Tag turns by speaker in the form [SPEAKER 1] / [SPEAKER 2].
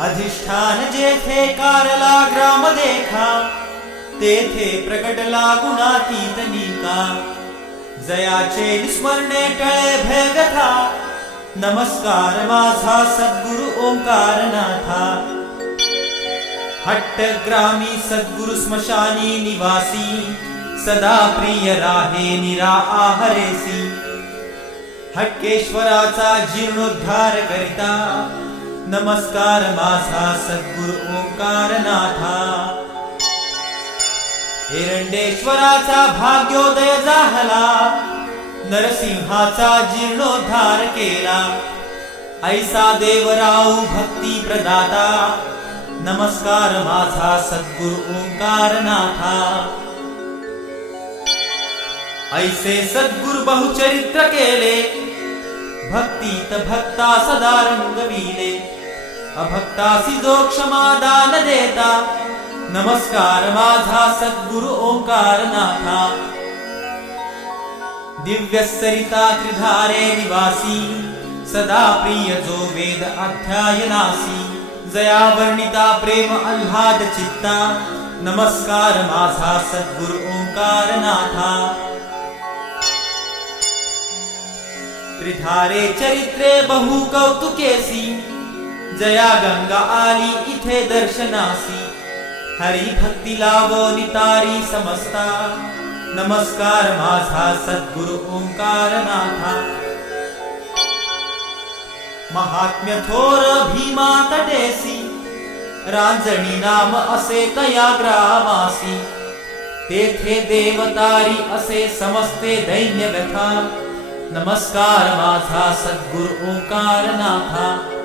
[SPEAKER 1] अधिष्ठान जेथे कारला ग्राम देखा तेथे प्रकटला गुणातीत निका. जयाचे निस्मरणे टळे भयगथा नमस्कार माझा सद्गुरु ओंकारनाथा. हट्टग्रामी सद्गुरु स्मशानी निवासी सदा प्रिय राहे निरा आहरेसी. हटकेश्वराचा जीर्णोद्धार करिता नमस्कार माझा सद्गुरु ओंकारनाथा. हिरंडेश्वराचा भाग्योदय झाला. नरसिंहाचा जीर्णोद्धार केला. ऐसा देवराव भक्ती प्रदाता. नमस्कार माझा सद्गुरु ओंकारनाथा. ऐसे सद्गुरु बहुचरित्र केले. भक्तीत भक्ता सदा रंगविले. माझा सद्गुरु ओंकारनाथा। दिव्य सरिता त्रिधारे निवासी सदा प्रिय जो वेद अध्यायनासी। जया वर्णिता प्रेम त्रिधारे चरित्रे बहु कौतुकेसी जया गंगा आली इथे दर्शनासी. हरी भक्ती लावो नितारी समस्ता. नमस्कार माझा सद्गुरु ओंकारनाथा. महात्म्य थोर भीमा तटेसी. रांजणी नाम असे तया ग्रामासी. तेथे देवतारी असे समस्ते दैन्य व्यथा नमस्कार माझा सद्गुरु ओंकारनाथा.